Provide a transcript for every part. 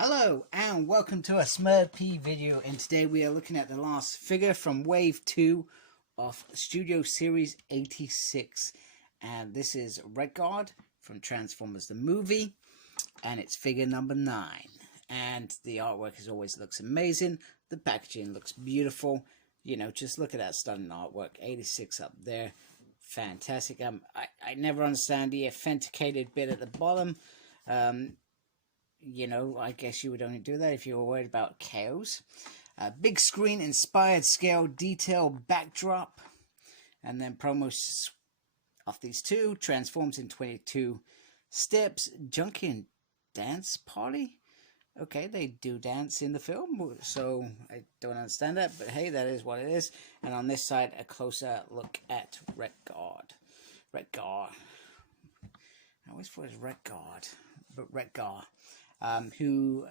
Hello and welcome to a Smurp video, and today we are looking at the last figure from Wave 2 of Studio Series 86, and this is Wreck-Gar from Transformers the movie, and it's figure number 9, and the artwork as always looks amazing. The packaging looks beautiful. You know, just look at that stunning artwork. 86 up there, fantastic. I never understand the authenticated bit at the bottom. You know, I guess you would only do that if you were worried about chaos. Big screen inspired scale detail backdrop, and then promos of these two transforms in 22 steps. Junkion dance party. Okay, they do dance in the film, so I don't understand that, but hey, that is what it is. And on this side, a closer look at Wreck-Gar. Wreck-Gar. I always thought it was Wreck-Gar, but Wreck-Gar. Who,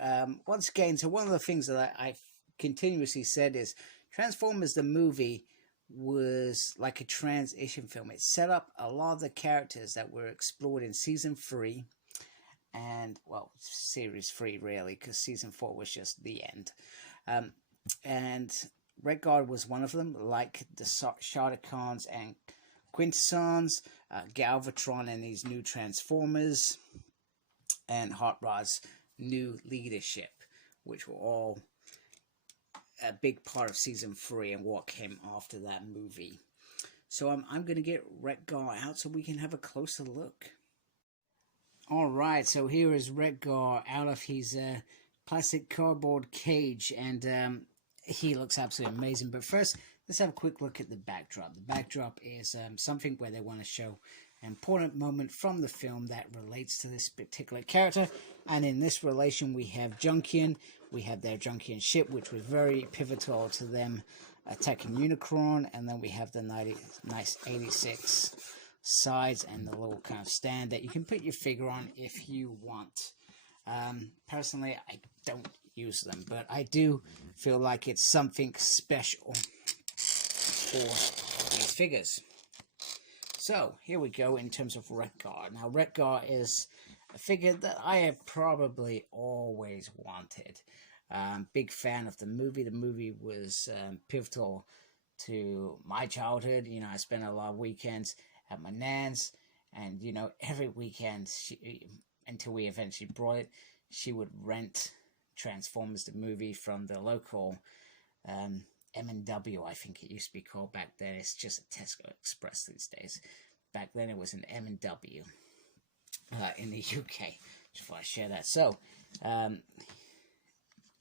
once again, so one of the things that I continuously said is Transformers the movie was like a transition film. It set up a lot of the characters that were explored in Season 3, and, well, Series 3 really, because Season 4 was just the end. And Wreck-Gar was one of them, like the Sharticons and Quintessons, Galvatron and these new Transformers, and Hot Rod's new leadership, which were all a big part of Season 3 and what came after that movie. So I'm going to get Wreck-Gar out so we can have a closer look. Alright, so here is Wreck-Gar out of his plastic cardboard cage, and he looks absolutely amazing. But first, let's have a quick look at the backdrop. The backdrop is something where they want to show an important moment from the film that relates to this particular character, and in this relation we have Junkion. We have their Junkion ship, which was very pivotal to them attacking Unicron, and then we have the nice 86 sides and the little kind of stand that you can put your figure on if you want. Personally, I don't use them, but I do feel like it's something special for these figures. So, here we go in terms of Wreck-Gar. Now, Wreck-Gar is a figure that I have probably always wanted. Big fan of the movie. The movie was pivotal to my childhood. You know, I spent a lot of weekends at my nan's, and, you know, every weekend, until we eventually brought it, she would rent Transformers the movie from the local M&W, I think it used to be called back then. It's just a Tesco Express these days. Back then it was an M&W in the UK. Just want to share that. So,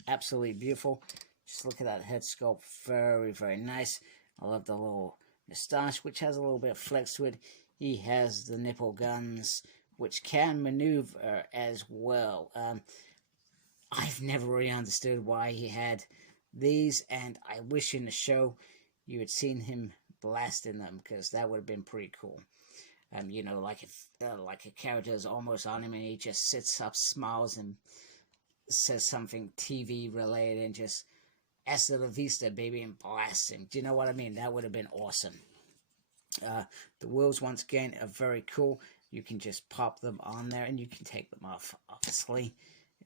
absolutely beautiful. Just look at that head sculpt. Very, very nice. I love the little moustache, which has a little bit of flex to it. He has the nipple guns, which can maneuver as well. I've never really understood why he had these, and I wish in the show you had seen him blasting them, because that would have been pretty cool. You know, like if like a character is almost on him and he just sits up, smiles, and says something TV related, and just hasta la vista, baby, and blasts him. Do you know what I mean? That would have been awesome. The wheels, once again, are very cool. You can just pop them on there, and you can take them off, obviously,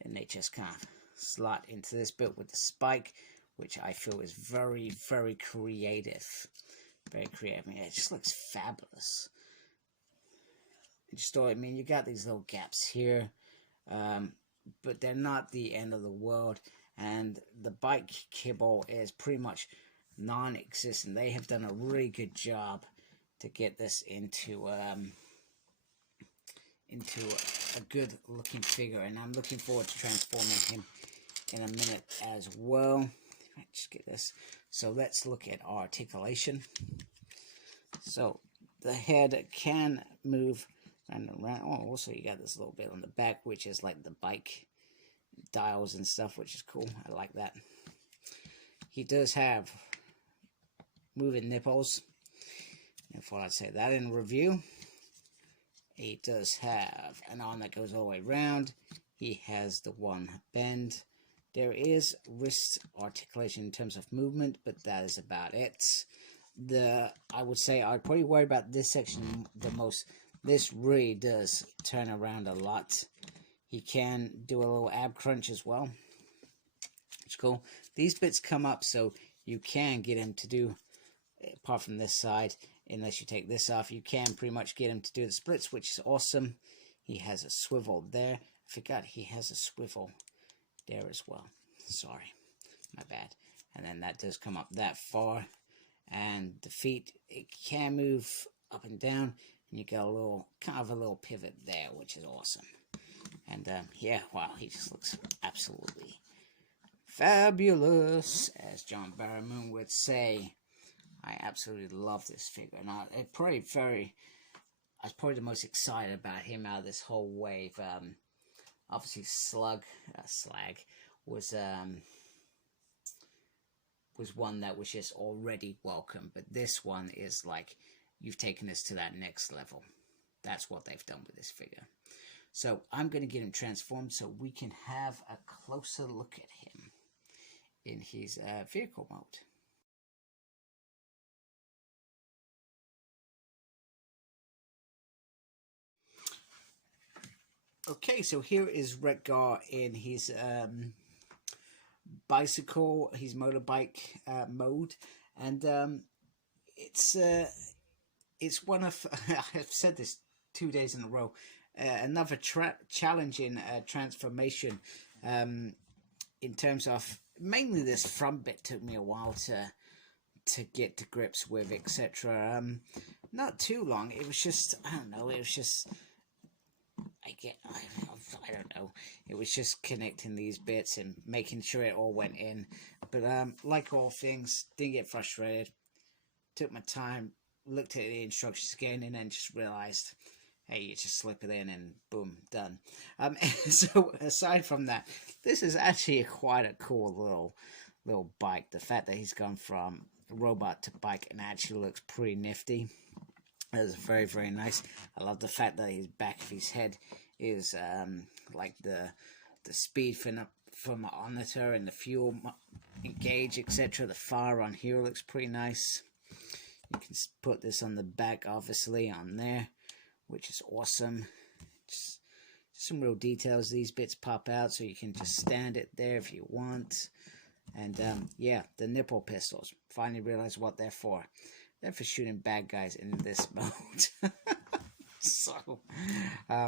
and they just kind of slot into this bit with the spike, which I feel is very, very creative. Very creative. I mean, it just looks fabulous. I mean, you got these little gaps here, but they're not the end of the world. And the bike kibble is pretty much non-existent. They have done a really good job to get this into a good-looking figure, and I'm looking forward to transforming him in a minute as well. Just get this. So let's look at articulation. So the head can move and around. Oh, also you got this little bit on the back, which is like the bike dials and stuff, which is cool. I like that. He does have moving nipples. If I'd say that in review. He does have an arm that goes all the way around. He has the one bend. There is wrist articulation in terms of movement, but that is about it. I would say I'd probably worry about this section the most. This really does turn around a lot. He can do a little ab crunch as well. It's cool. These bits come up so you can get him to do, apart from this side, unless you take this off, you can pretty much get him to do the splits, which is awesome. He has a swivel there. I forgot he has a swivel there as well. Sorry, my bad. And then that does come up that far. And the feet, it can move up and down. And you got a little, kind of a little pivot there, which is awesome. And yeah, wow, he just looks absolutely fabulous, as John Barrowman would say. I absolutely love this figure. Now, I was probably the most excited about him out of this whole wave. Obviously, Slag was one that was just already welcome, but this one is like, you've taken this to that next level. That's what they've done with this figure. So I'm going to get him transformed so we can have a closer look at him in his vehicle mode. Okay, so here is Wreck-Gar in his bicycle, his motorbike mode, and it's one of I've said this 2 days in a row. Another challenging transformation in terms of mainly this front bit took me a while to get to grips with, etc. Not too long. It was just, I don't know, it was just, I don't know, it was just connecting these bits and making sure it all went in. But like all things, didn't get frustrated, took my time, looked at the instructions again, and then just realized, hey, you just slip it in and boom, done. So aside from that, this is actually quite a cool little bike. The fact that he's gone from robot to bike and actually looks pretty nifty. That is very, very nice. I love the fact that his back of his head is like the speed thermometer and the fuel gauge, etc. The fire on here looks pretty nice. You can put this on the back, obviously, on there, which is awesome. Just some real details. These bits pop out, so you can just stand it there if you want. And yeah, the nipple pistols. Finally realized what they're for. They're for shooting bad guys in this mode. So,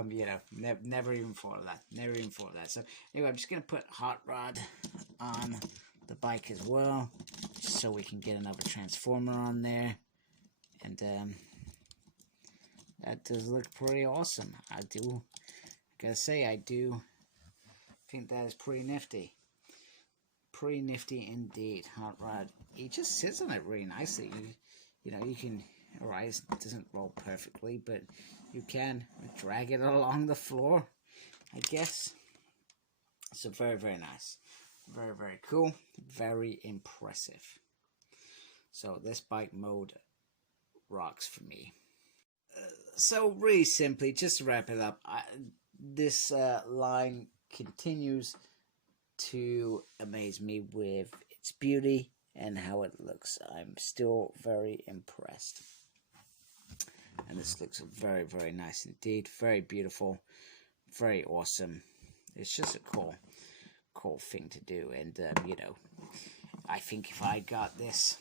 you know, never even thought of that. Never even thought of that. So anyway, I'm just gonna put Hot Rod on the bike as well, just so we can get another transformer on there. And that does look pretty awesome. I gotta say, I do think that is pretty nifty. Pretty nifty indeed. Hot Rod. He just sits on it really nicely. You know, you can, alright, it doesn't roll perfectly, but you can drag it along the floor, I guess. So very, very nice. Very, very cool. Very impressive. So this bike mode rocks for me. So really simply, just to wrap it up, this line continues to amaze me with its beauty and how it looks. I'm still very impressed. And this looks very, very nice indeed. Very beautiful. Very awesome. It's just a cool thing to do. And, you know, I think if I got this,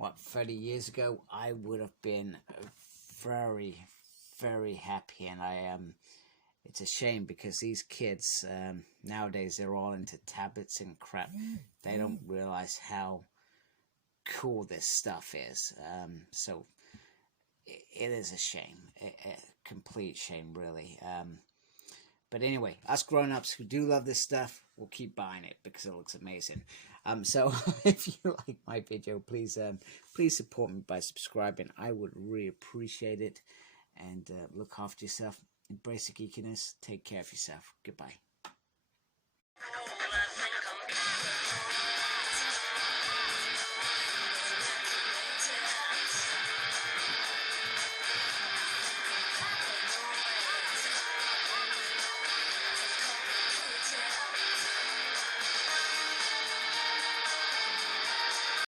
30 years ago, I would have been very, very happy. And it's a shame because these kids, nowadays, they're all into tablets and crap. They don't realize how cool this stuff is. So it is a shame. A complete shame, really. But anyway, us grown-ups who do love this stuff, will keep buying it because it looks amazing. So if you like my video, please support me by subscribing. I would really appreciate it. And look after yourself. Embrace the geekiness. Take care of yourself. Goodbye.